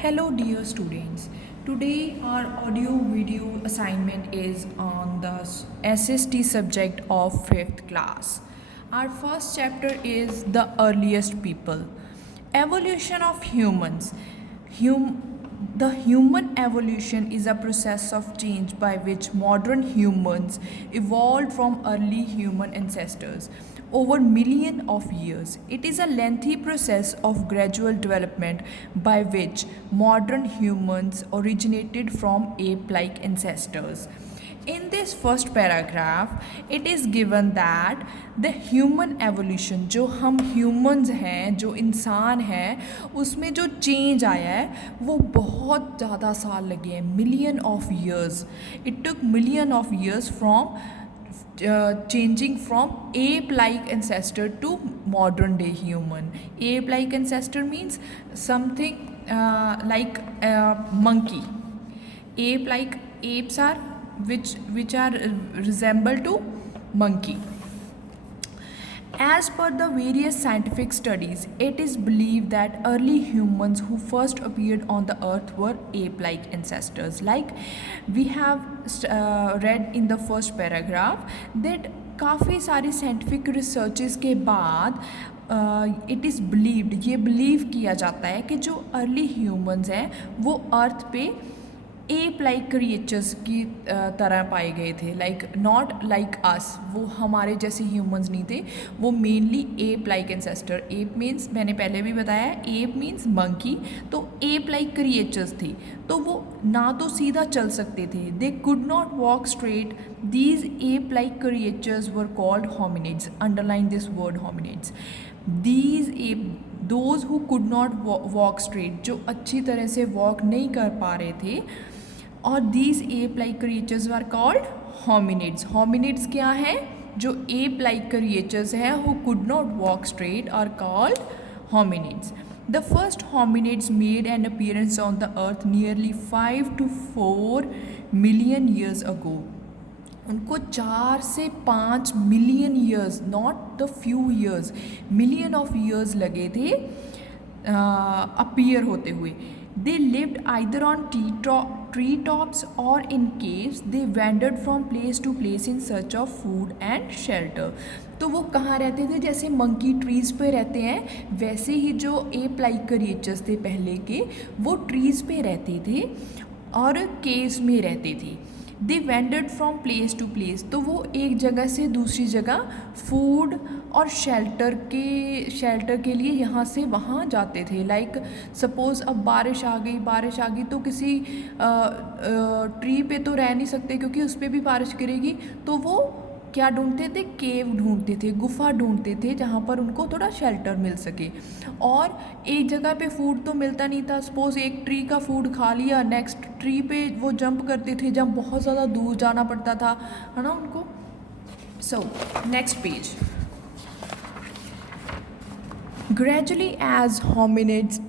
Hello dear students. Today our audio video assignment is on the SST subject of 5th class. Our first chapter is the earliest people. Evolution of humans. The human evolution is a process of change by which modern humans evolved from early human ancestors over millions of years. It is a lengthy process of gradual development by which modern humans originated from ape-like ancestors. In this first paragraph, it is given that the human evolution, जो हम humans हैं, जो इंसान हैं, उसमें जो change आया है वो बहुत ज़्यादा साल लगे हैं, million of years. It took million of years from changing from ape-like ancestor to modern day human. Ape-like ancestor means something like monkey. Ape-like apes are which are resemble to monkey. As per the various scientific studies, it is believed that early humans who first appeared on the earth were ape-like ancestors. Like we have read in the first paragraph that काफ़ी सारी scientific researches के बाद it is believed, ये believe किया जाता है कि जो अर्ली ह्यूमंस हैं वो अर्थ पे एप लाइक क्रिएचर्स की तरह पाए गए थे. लाइक नॉट लाइक अस, वो हमारे जैसे ह्यूमंस नहीं थे, वो mainly ape like ancestor. App means मैंने पहले भी बताया, एप मीन्स मंकी, तो एप लाइक क्रिएचर्स थे. तो वो ना तो सीधा चल सकते थे, they could not walk straight. These ape like creatures were called hominids. Underline this word hominids. These app, those who could not walk straight, जो अच्छी तरह से वॉक नहीं कर पा रहे थे, और these ape like creatures are called hominids. Hominids क्या हैं? जो एप लाइक क्रिएचर्स हैं who could not walk straight are called hominids. The first hominids made an appearance on the earth nearly 5 to 4 million years ago. उनको 4 से 5 million years, not the few years, million of years लगे थे appear होते हुए. They lived either on tree tops or in caves. They wandered from place to place in search of food and shelter. तो वो कहाँ रहते थे? जैसे मंकी ट्रीज़ पे रहते हैं, वैसे ही जो एप लाइक क्रिएचर्स थे पहले के, वो ट्रीज़ पे रहते थे और केव्स में रहते थे. They wandered from place to place, तो वो एक जगह से दूसरी जगह फूड और शेल्टर के लिए यहाँ से वहाँ जाते थे. लाइक सपोज़ अब बारिश आ गई तो किसी ट्री पे तो रह नहीं सकते क्योंकि उस पर भी बारिश गिरेगी, तो वो क्या ढूंढते थे? केव ढूंढते थे, गुफा ढूंढते थे जहाँ पर उनको थोड़ा शेल्टर मिल सके. और एक जगह पे फूड तो मिलता नहीं था. सपोज़ एक ट्री का फूड खा लिया, नेक्स्ट ट्री पे वो जंप करते थे जब बहुत ज़्यादा दूर जाना पड़ता था, है ना उनको. So next page. Gradually as hominids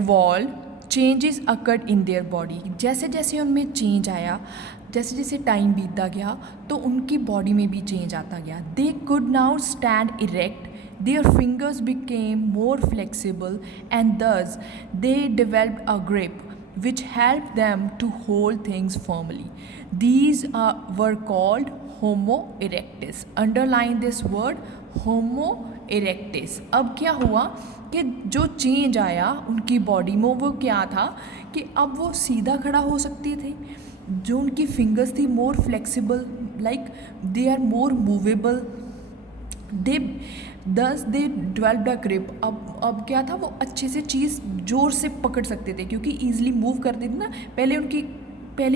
evolved, changes occurred in their body. जैसे जैसे उनमें चेंज आया, जैसे जैसे टाइम बीतता गया, तो उनकी बॉडी में भी चेंज आता गया. They could now stand erect. Their fingers became more flexible and thus they developed a grip which helped them to hold things firmly. These were called Homo erectus. Underline this word, Homo erectus. अब क्या हुआ कि जो change आया उनकी body में, वो क्या था कि अब वो सीधा खड़ा हो सकते थे. जो उनकी फिंगर्स थी more flexible, like they are more movable. They developed a grip. अब क्या था, वो अच्छे से चीज़ ज़ोर से पकड़ सकते थे क्योंकि ईजिली मूव करते थे ना. पहले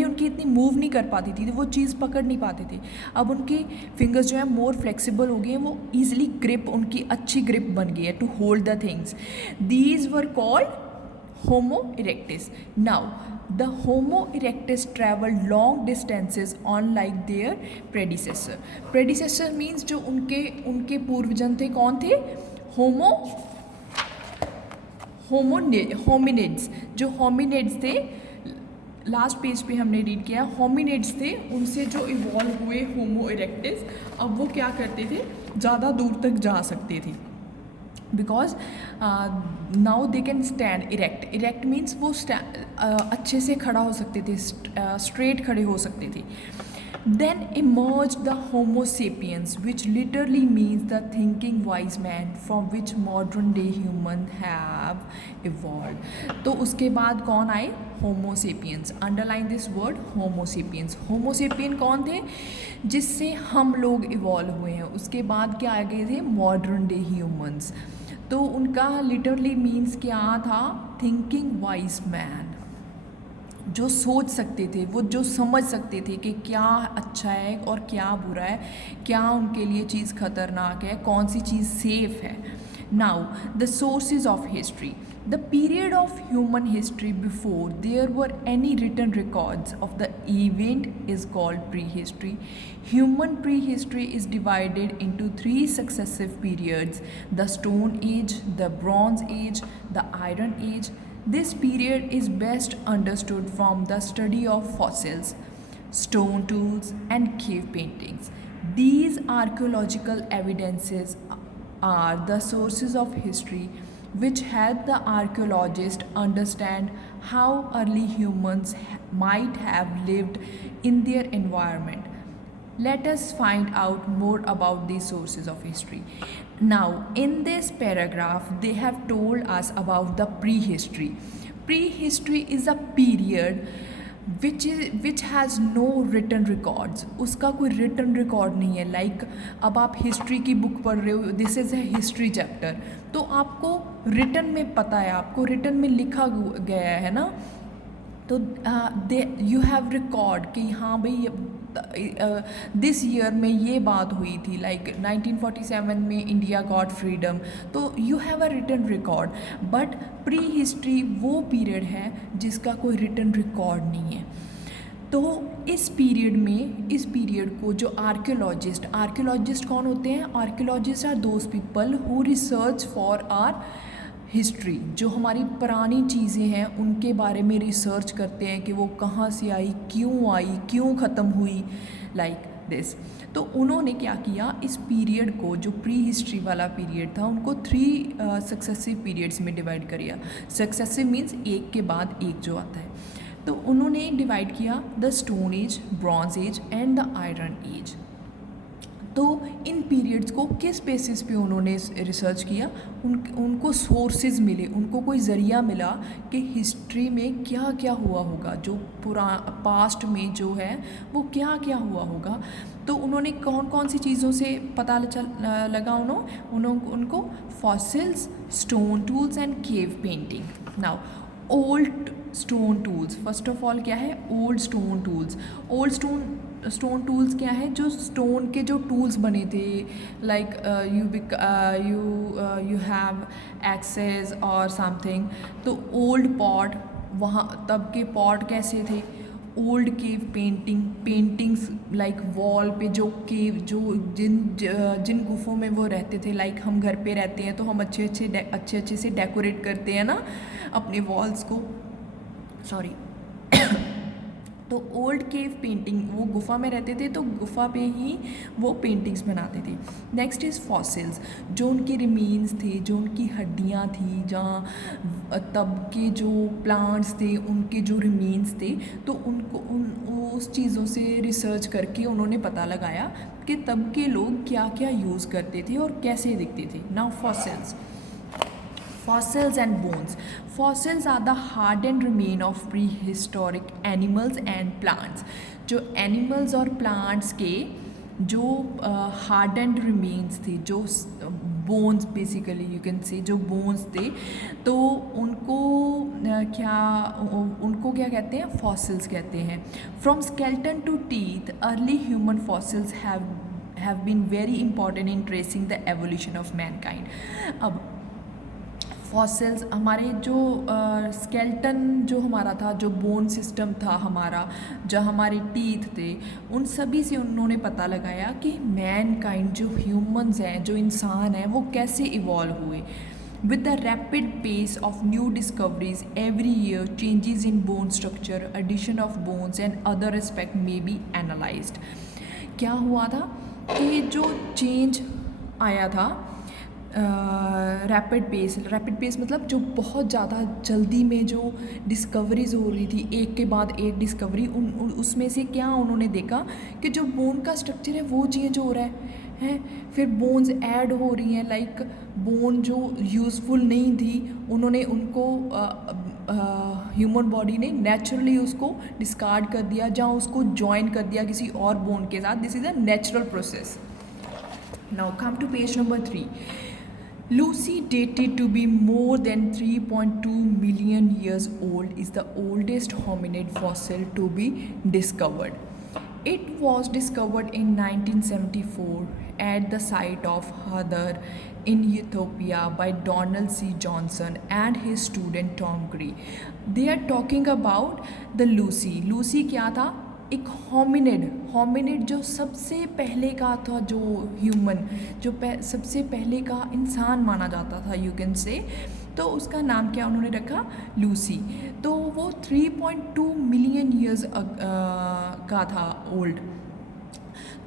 उनकी इतनी मूव नहीं कर पाती थी, वो चीज़ पकड़ नहीं पाते थे. अब उनकी फिंगर्स जो है मोर फ्लेक्सिबल हो गई हैं, वो ईजिली ग्रिप, उनकी अच्छी ग्रिप बन गई है to hold the things. These were called Homo erectus. Now, the Homo erectus traveled long distances unlike their predecessor. Predecessor means जो उनके पूर्वजन थे, कौन थे? hominids. जो hominids थे, लास्ट पेज पे हमने रीड किया, होमिनिड्स थे, उनसे जो इवॉल्व हुए होमो इरेक्टस, अब वो क्या करते थे? ज़्यादा दूर तक जा सकते थे. Because now they can stand erect. Erect means वो अच्छे से खड़ा हो सकते थे, स्ट्रेट खड़े हो सकते थे. Then emerged the Homo sapiens, which literally means the thinking wise man, from which modern day human have evolved. तो उसके बाद कौन आए? Homo sapiens. Underline this word Homo sapiens. Homo sapien कौन थे? जिससे हम लोग इवॉल्व हुए हैं. उसके बाद क्या आ गए थे? Modern day humans. तो उनका लिटरली मीन्स क्या था? थिंकिंग वाइज मैन, जो सोच सकते थे, वो जो समझ सकते थे कि क्या अच्छा है और क्या बुरा है, क्या उनके लिए चीज़ खतरनाक है, कौन सी चीज़ सेफ है. Now the sources of history. The period of human history before there were any written records of the event is called prehistory. Human prehistory is divided into three successive periods: the Stone Age, the Bronze Age, the Iron Age. This period is best understood from the study of fossils, stone tools, and cave paintings. These archaeological evidences are the sources of history which help the archaeologist understand how early humans might have lived in their environment. Let us find out more about these sources of history. Now, in this paragraph, they have told us about the prehistory. Prehistory is a period which has no written records. उसका कोई written record नहीं है. Like अब आप history की book पढ़ रहे हो, this is a history chapter, तो आपको written में पता है, आपको written में लिखा गया है ना. तो दे यू हैव रिकॉर्ड कि हाँ भाई दिस ईयर में ये बात हुई थी, लाइक 1947 में इंडिया गॉट फ्रीडम. तो you have a written record. But prehistory वो पीरियड है जिसका कोई रिटन रिकॉर्ड नहीं है. तो इस पीरियड को जो आर्कियोलॉजिस्ट कौन होते हैं? Archaeologist are those people who research for our history. जो हमारी पुरानी चीज़ें हैं उनके बारे में रिसर्च करते हैं कि वो कहाँ से आई, क्यों ख़त्म हुई, लाइक दिस. तो उन्होंने क्या किया, इस पीरियड को, जो प्री हिस्ट्री वाला पीरियड था, उनको 3 सक्सेसिव पीरियड्स में डिवाइड किया. सक्सेसिव मीन्स एक के बाद एक जो आता है. तो उन्होंने डिवाइड किया the stone age, bronze age and the iron age. तो इन पीरियड्स को किस बेसिस पे उन्होंने रिसर्च किया? उनको सोर्सेज मिले, उनको कोई ज़रिया मिला कि हिस्ट्री में क्या क्या हुआ होगा, जो पास्ट में जो है वो क्या क्या हुआ होगा. तो उन्होंने कौन कौन सी चीज़ों से पता लगा उनको fossils, stone tools and cave painting. Now old stone tools. First of all क्या है? Old stone tools. Old stone tools क्या है? जो स्टोन के जो टूल्स बने थे, लाइक यू हैव एक्सेस और समथिंग. तो ओल्ड पॉट, वहाँ तब के पॉट कैसे थे? Old cave paintings, like wall पे जो केव, जो जिन गुफों में वो रहते थे, लाइक हम घर पे रहते हैं तो हम अच्छे से डेकोरेट करते हैं ना अपने वॉल्स को, सॉरी. तो ओल्ड केव पेंटिंग, वो गुफा में रहते थे तो गुफा पे ही वो पेंटिंग्स बनाते थे. Next is fossils. जो उनके रिमेन्स थे, जो उनकी हड्डियाँ थी, जहाँ तब के जो प्लांट्स थे उनके जो रिमेन्स थे, तो उस चीज़ों से रिसर्च करके उन्होंने पता लगाया कि तब के लोग क्या क्या यूज़ करते थे और कैसे दिखते थे. Now fossils and bones. Fossils are the hardened remain of prehistoric animals and plants. जो animals और plants के जो hardened remains थे, जो bones basically you can say, जो bones थे, तो उनको क्या कहते हैं? fossils कहते हैं. From skeleton to teeth, early human fossils have been very important in tracing the evolution of mankind. अब फॉसिल्स, हमारे जो स्केल्टन जो हमारा था, जो बोन सिस्टम था हमारा, जो हमारे टीथ थे, उन सभी से उन्होंने पता लगाया कि मैनकाइंड, जो ह्यूमंस हैं, जो इंसान हैं, वो कैसे इवॉल्व हुए. With the rapid pace of new discoveries every year, changes in bone structure, addition of bones and other aspects may be analyzed. क्या हुआ था कि जो चेंज आया था रैपिड पेस मतलब जो बहुत ज़्यादा जल्दी में जो डिस्कवरीज हो रही थी, एक के बाद एक डिस्कवरी, उसमें से क्या उन्होंने देखा कि जो बोन का स्ट्रक्चर है वो चेंज हो रहा है, फिर बोन्स ऐड हो रही हैं, लाइक बोन जो यूज़फुल नहीं थी उन्होंने उनको ह्यूमन बॉडी ने नेचुरली उसको डिस्कार्ड कर दिया, जहाँ उसको ज्वाइन कर दिया किसी और बोन के साथ. This is a natural process. Now come to page number 3. Lucy, dated to be more than 3.2 million years old, is the oldest hominid fossil to be discovered. It was discovered in 1974 at the site of Hadar in Ethiopia by Donald C. Johnson and his student Tom Gray. They are talking about the Lucy. Lucy क्या था? एक hominid जो सबसे पहले का था, जो human जो सबसे पहले का इंसान माना जाता था, यू कैन से. तो उसका नाम क्या उन्होंने रखा? लूसी. तो वो 3.2 मिलियन ईयर्स का था ओल्ड.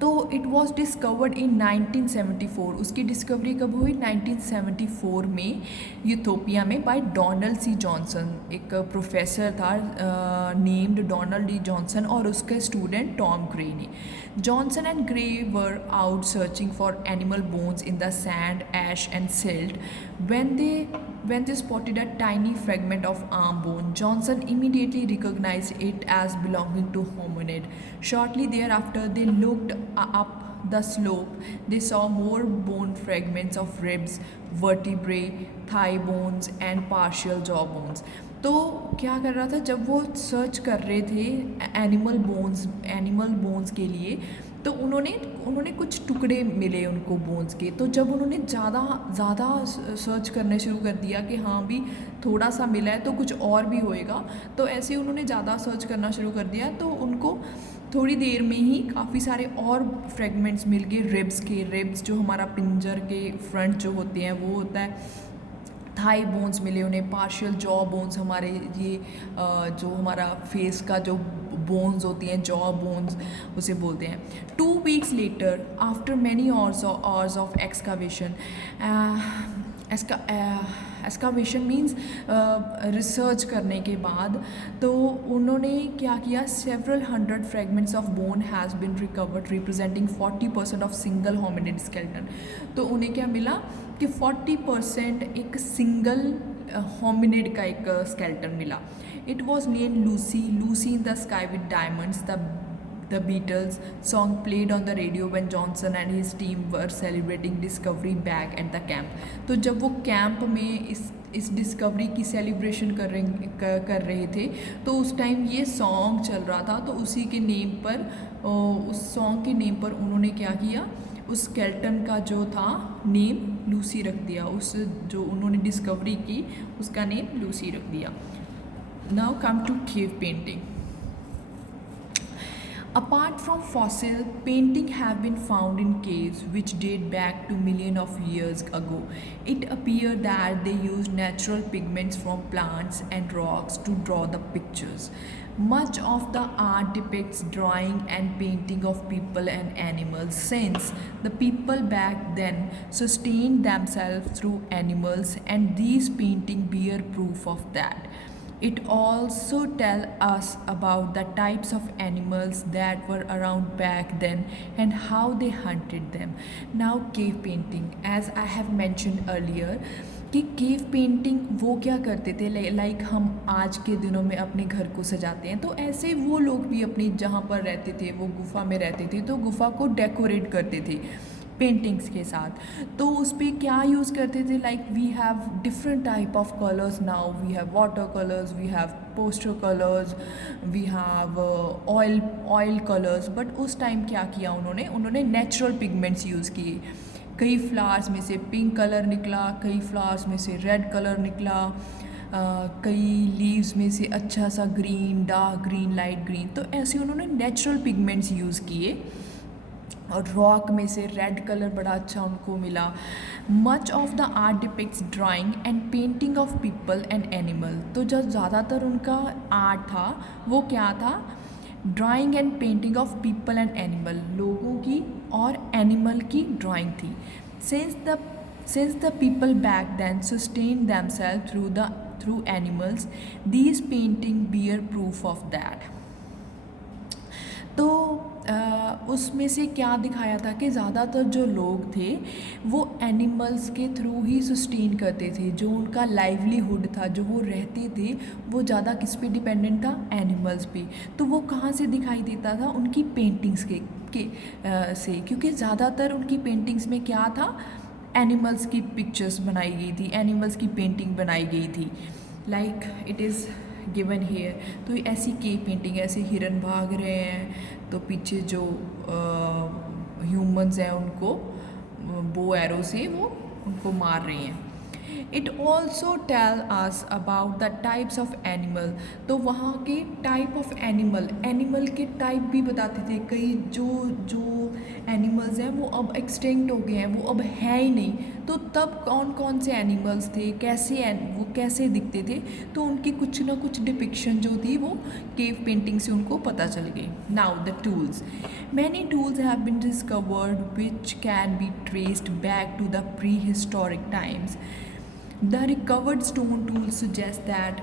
तो इट वॉज डिस्कवर्ड इन 1974. उसकी डिस्कवरी कब हुई? 1974 में यूथोपिया में बाय डोनाल्ड सी जॉनसन. एक प्रोफेसर था नेम्ड डोनाल्ड डी जॉनसन और उसके स्टूडेंट टॉम ग्रे ने. Johnson and Gray were out searching for animal bones in the sand, ash and silt. When they spotted a tiny fragment of arm bone, Johnson immediately recognized it as belonging to hominid. Shortly thereafter, they looked up the slope. They saw more bone fragments of ribs, vertebrae, thigh bones, and partial jaw bones. तो क्या कर रहा था जब वो search कर रहे थे एनिमल बोन्स के लिए, तो उन्होंने कुछ टुकड़े मिले उनको बोन्स के. तो जब उन्होंने ज़्यादा सर्च करने शुरू कर दिया कि हाँ भी थोड़ा सा मिला है तो कुछ और भी होएगा, तो ऐसे उन्होंने ज़्यादा सर्च करना शुरू कर दिया. तो उनको थोड़ी देर में ही काफ़ी सारे और फ्रेगमेंट्स मिल गए रिब्स जो हमारा पिंजर के फ्रंट जो होते हैं वो होता है. थाई बोन्स मिले उन्हें, पार्शियल जॉ बोन्स, हमारे ये जो हमारा फेस का जो बोन्स होती हैं, जॉ बोन्स उसे बोलते हैं. 2 weeks later, after many hours of excavation, excavation means research करने के बाद, तो उन्होंने क्या किया? Several 100 fragments of bone has been recovered representing 40% of single hominid skeleton. तो उन्हें क्या मिला कि 40% एक सिंगल होमिनिड का एक स्केलेटन मिला. It was named Lucy in the sky with diamonds. The Beatles song played on the radio when Johnson and his team were celebrating discovery back at the camp. तो जब वो camp में इस discovery की celebration कर रहे थे, तो उस टाइम ये सॉन्ग चल रहा था. तो उसी के नेम पर, उस सॉन्ग के नेम पर उन्होंने क्या किया? उस स्केलेटन का जो था नेम लूसी रख दिया. उस जो उन्होंने डिस्कवरी की उसका नेम लूसी रख दिया. Now come to cave painting. Apart from fossil, painting have been found in caves which date back to millions of years ago. It appears that they used natural pigments from plants and rocks to draw the pictures. Much of the art depicts drawing and painting of people and animals, since the people back then sustained themselves through animals, and these paintings bear proof of that. It also tells us about the types of animals that were around back then and how they hunted them. Now cave painting, as I have mentioned earlier, कि cave painting वो क्या करते थे, like हम आज के दिनों में अपने घर को सजाते हैं, तो ऐसे वो लोग भी अपनी जहाँ पर रहते थे, वो गुफा में रहते थे, तो गुफा को डेकोरेट करते थे पेंटिंग्स के साथ. तो उस पर क्या यूज़ करते थे? Like we have different type of colours now. We have water colours, we have poster colours, we have oil colours. But उस टाइम क्या किया उन्होंने नेचुरल पिगमेंट्स यूज़ किए. कई फ्लावर्स में से पिंक कलर निकला, कई फ्लावर्स में से रेड कलर निकला, कई लीव्स में से अच्छा सा green, dark green, light green. तो ऐसे उन्होंने नेचुरल पिगमेंट्स यूज़ किए. और रॉक में से रेड कलर बड़ा अच्छा उनको मिला. Much of the art depicts drawing and painting of people and animal. तो जो ज़्यादातर उनका आर्ट था वो क्या था? Drawing and painting of people and animal, लोगों की और एनिमल की ड्राइंग थी. Since the Since the people back then sustained themselves through animals, these paintings bear proof of that. तो उसमें से क्या दिखाया था कि ज़्यादातर जो लोग थे वो एनिमल्स के थ्रू ही सस्टेन करते थे, जो उनका लाइवलीहुड था, जो वो रहते थे, वो ज़्यादा किस पे डिपेंडेंट था, एनिमल्स पे। तो वो कहाँ से दिखाई देता था, उनकी पेंटिंग्स से, क्योंकि ज़्यादातर उनकी पेंटिंग्स में क्या था, एनिमल्स की पिक्चर्स बनाई गई थी, एनिमल्स की पेंटिंग बनाई गई थी। Like it is given here. तो ऐसी केव पेंटिंग, ऐसे हिरन भाग रहे हैं तो पीछे जो ह्यूमंस हैं उनको बो एरो से वो उनको मार रहे हैं। It also tell us about the types of animal. तो वहाँ के टाइप ऑफ एनिमल के टाइप भी बताते थे। कई जो एनिमल्स हैं वो अब एक्सटिंक्ट हो गए हैं, वो अब है ही नहीं। तो तब कौन कौन से एनिमल्स थे, वो कैसे दिखते थे, तो उनकी कुछ ना कुछ डिपिक्शन जो थी वो केव पेंटिंग से उनको पता चल गई। Now the tools, many tools have been discovered which can be traced back to the prehistoric times. The recovered stone tools suggest that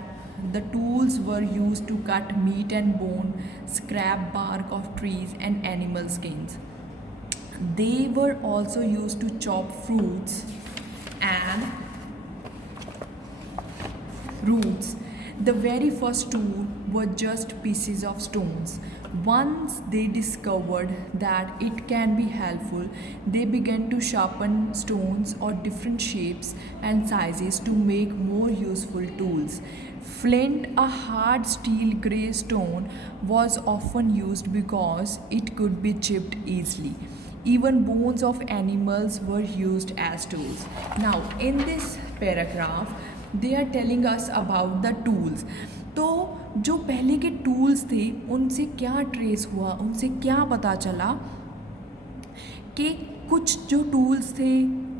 the tools were used to cut meat and bone, scrap bark of trees, and animal skins. They were also used to chop fruits and roots. The very first tool were just pieces of stones. Once they discovered that it can be helpful, they began to sharpen stones or different shapes and sizes to make more useful tools. Flint, a hard steel grey stone, was often used because it could be chipped easily. Even bones of animals were used as tools. Now, in this paragraph, they are telling us about the tools. तो जो पहले के tools थे उनसे क्या trace हुआ, उनसे क्या पता चला कि कुछ जो टूल्स थे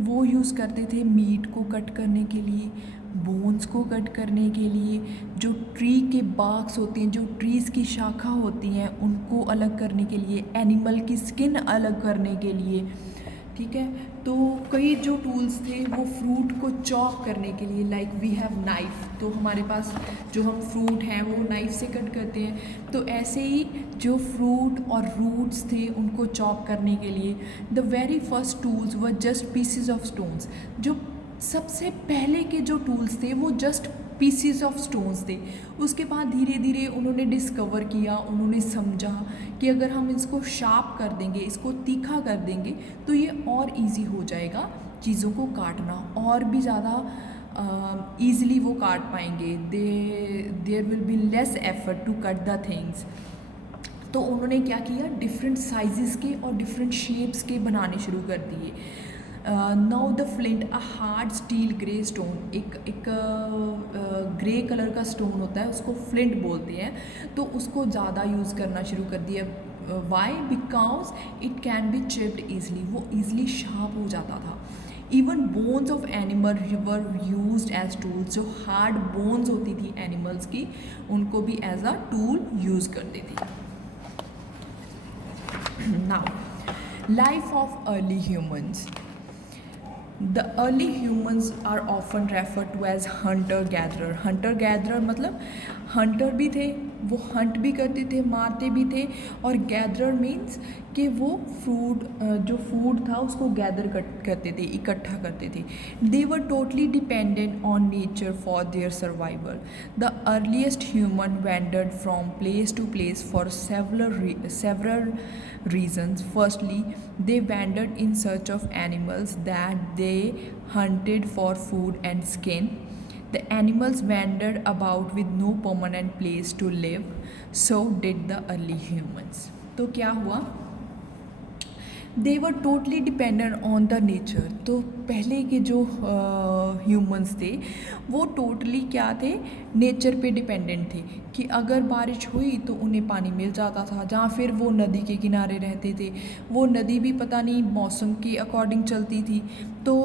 वो यूज़ करते थे मीट को कट करने के लिए, बोन्स को कट करने के लिए, जो ट्री के बार्क्स होते हैं, जो ट्रीज़ की शाखा होती हैं उनको अलग करने के लिए, एनिमल की स्किन अलग करने के लिए। ठीक है, तो कई जो टूल्स थे वो फ्रूट को चॉप करने के लिए, लाइक वी हैव नाइफ, तो हमारे पास जो हम फ्रूट हैं वो नाइफ से कट करते हैं। तो ऐसे ही जो फ्रूट और रूट्स थे उनको चॉप करने के लिए the very first tools were just PCs of stones. जो सबसे पहले के जो टूल्स थे वो जस्ट पीसीज ऑफ स्टोन्स थे। उसके बाद धीरे धीरे उन्होंने डिस्कवर किया, उन्होंने समझा कि अगर हम इसको शार्प कर देंगे, इसको तीखा कर देंगे तो ये और इजी हो जाएगा चीज़ों को काटना, और भी ज़्यादा ईज़िली वो काट पाएंगे। There will be less effort to cut the things. तो उन्होंने क्या किया, डिफरेंट साइजेस के और डिफरेंट शेप्स के बनाने शुरू कर दिए। Now the flint, a hard steel grey stone, एक ग्रे कलर का स्टोन होता है, उसको फ्लिंट बोलते हैं। तो उसको ज़्यादा यूज़ करना शुरू कर दिया। Why? Because it can be chipped easily, वो ईजली शार्प हो जाता था। Even bones of animal were use as tools, जो हार्ड बोन्स होती थी एनिमल्स की उनको भी एज अ टूल यूज़ करते थे। Now life of early humans. The early humans are often referred to as hunter-gatherer. Hunter-gatherer मतलब हंटर भी थे, वो हंट भी करते थे, मारते भी थे, और गैदरर मीन्स कि वो जो फूड था उसको गैदर करते थे, इकट्ठा करते थे। They were totally dependent on nature for their survival. The earliest human wandered from place to place for several reasons. Firstly, they wandered in search of animals that they hunted for food and skin. The animals wandered about with no permanent place to live. So did the early humans. तो क्या हुआ, they were totally dependent on the nature. तो पहले के जो humans थे वो totally क्या थे, नेचर पे डिपेंडेंट थे कि अगर बारिश हुई तो उन्हें पानी मिल जाता था, जहाँ फिर वो नदी के किनारे रहते थे। वो नदी भी पता नहीं मौसम के अकॉर्डिंग चलती थी। तो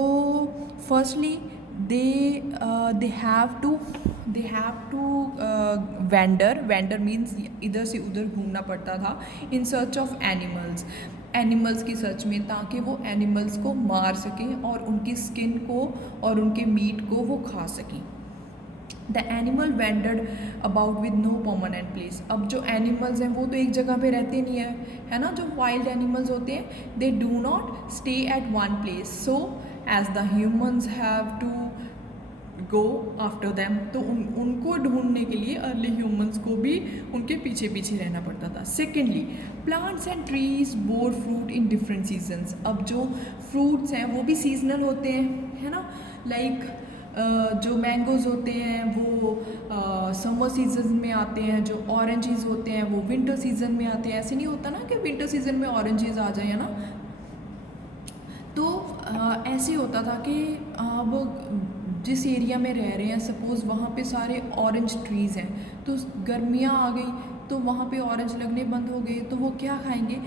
firstly they have to wander means इधर से उधर घूमना पड़ता था in search of animals. Animals की सर्च में, ताकि वो एनिमल्स को मार सकें और उनकी स्किन को और उनके मीट को वो खा सकें। The animal wandered about with no permanent place. अब जो एनिमल्स हैं वो तो एक जगह पे रहते नहीं है ना, जो वाइल्ड एनिमल्स होते हैं they do not stay at one place, so as the humans have to go after them, तो उनको ढूंढने के लिए अर्ली ह्यूमंस को भी उनके पीछे पीछे रहना पड़ता था। Secondly, plants and trees bore fruit in different seasons. अब जो फ्रूट्स हैं वो भी सीजनल होते हैं, है ना, लाइक जो मैंगोज़ होते हैं वो समर सीजन में आते हैं, जो ऑरेंजेस होते हैं वो विंटर सीजन में आते हैं। ऐसे नहीं होता ना कि विंटर सीजन में ऑरेंजेस आ जाए, है ना। तो ऐसे होता था कि अब जिस एरिया में रह रहे हैं, सपोज़ वहाँ पे सारे ऑरेंज ट्रीज़ हैं, तो गर्मियाँ आ गई तो वहाँ पे ऑरेंज लगने बंद हो गए, तो वो क्या खाएंगे।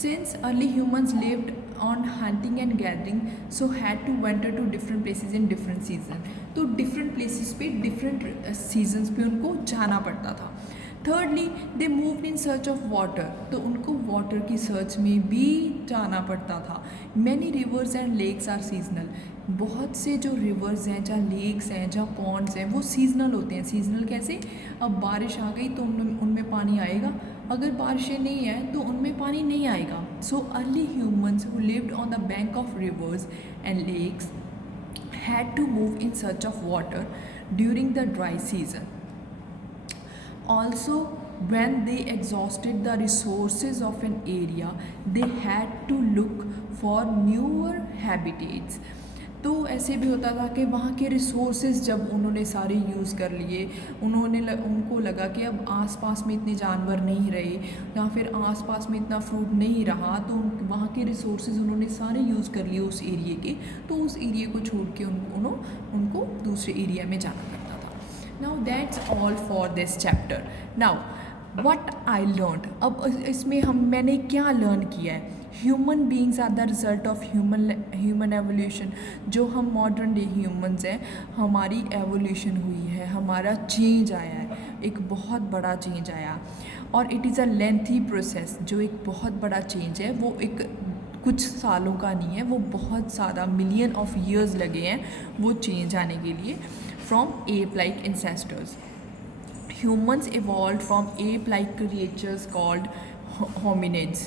Since early humans lived on hunting and gathering, so had to wander to different places in different season. तो डिफरेंट प्लेसेस पे डिफरेंट सीजन्स पे उनको जाना पड़ता था। Thirdly, they moved in search of water, तो उनको वाटर की सर्च में भी जाना पड़ता था। Many rivers and lakes are seasonal. बहुत से जो रिवर्स हैं, जहाँ लेक्स हैं, जहाँ पॉन्ड्स हैं, वो सीजनल होते हैं। सीजनल कैसे, अब बारिश आ गई तो उनमें पानी आएगा, अगर बारिशें नहीं हैं तो उनमें पानी नहीं आएगा। So early humans who lived on the bank of rivers and lakes had to move in search of water during the dry season. Also, when they exhausted the resources of an area, they had to look for newer habitats. तो ऐसे भी होता था कि वहाँ के resources जब उन्होंने सारे यूज़ कर लिए, उनको लगा कि अब आसपास में इतने जानवर नहीं रहे या फिर आसपास में इतना फ्रूट नहीं रहा, तो वहाँ के रिसोर्सेज उन्होंने सारे यूज़ कर लिए उस एरिए के, तो उस एरिए को छोड़ के उनको दूसरे एरिया में जाना पड़ता था। Now that's all for this chapter. Now what I learned, अब इसमें मैंने क्या लर्न किया है। Human beings are the result of human evolution. जो हम मॉडर्न डे ह्यूमंस हैं, हमारी एवोल्यूशन हुई है, हमारा चेंज आया है, एक बहुत बड़ा चेंज आया, और it is a lengthy process. जो एक बहुत बड़ा चेंज है वो एक कुछ सालों का नहीं है, वो बहुत ज़्यादा मिलियन ऑफ ईयर्स लगे हैं वो चेंज आने के लिए। From ape like ancestors, humans evolved from ape-like creatures called hominids.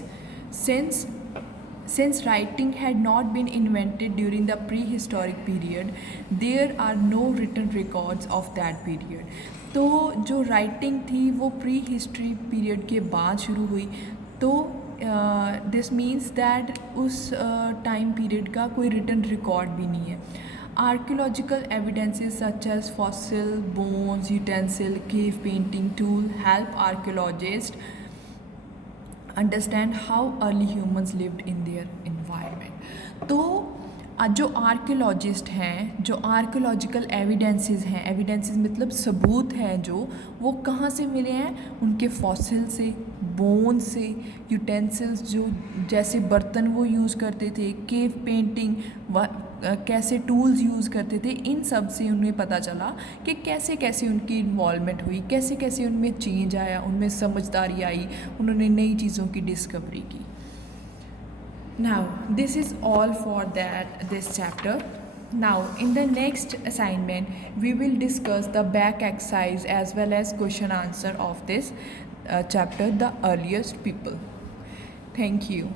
Since writing had not been invented during the prehistoric period, there are no written records of that period. तो जो writing थी वो pre history period के बाद शुरू हुई, तो this means that उस टाइम पीरियड का कोई रिटन रिकॉर्ड भी नहीं है। Archaeological evidences such as fossil, bones, utensil, cave painting tool help archaeologists understand how early humans lived in their environment. तो जो आर्कियोलॉजिस्ट हैं, जो आर्कियोलॉजिकल एविडेंसेस हैं, एविडेंसेस मतलब सबूत हैं, जो वो कहाँ से मिले हैं, उनके फॉसिल से, बोन से, यूटेंसिल्स जो जैसे बर्तन वो यूज़ करते थे, केव पेंटिंग कैसे टूल्स यूज़ करते थे, इन सब से उन्हें पता चला कि कैसे कैसे उनकी इन्वॉल्वमेंट हुई, कैसे कैसे उनमें चेंज आया, उनमें समझदारी आई, उन्होंने नई चीज़ों की डिस्कवरी की। Now this is all for this chapter. Now in the next assignment we will discuss the back exercise as well as question answer of this chapter, the earliest people. Thank you.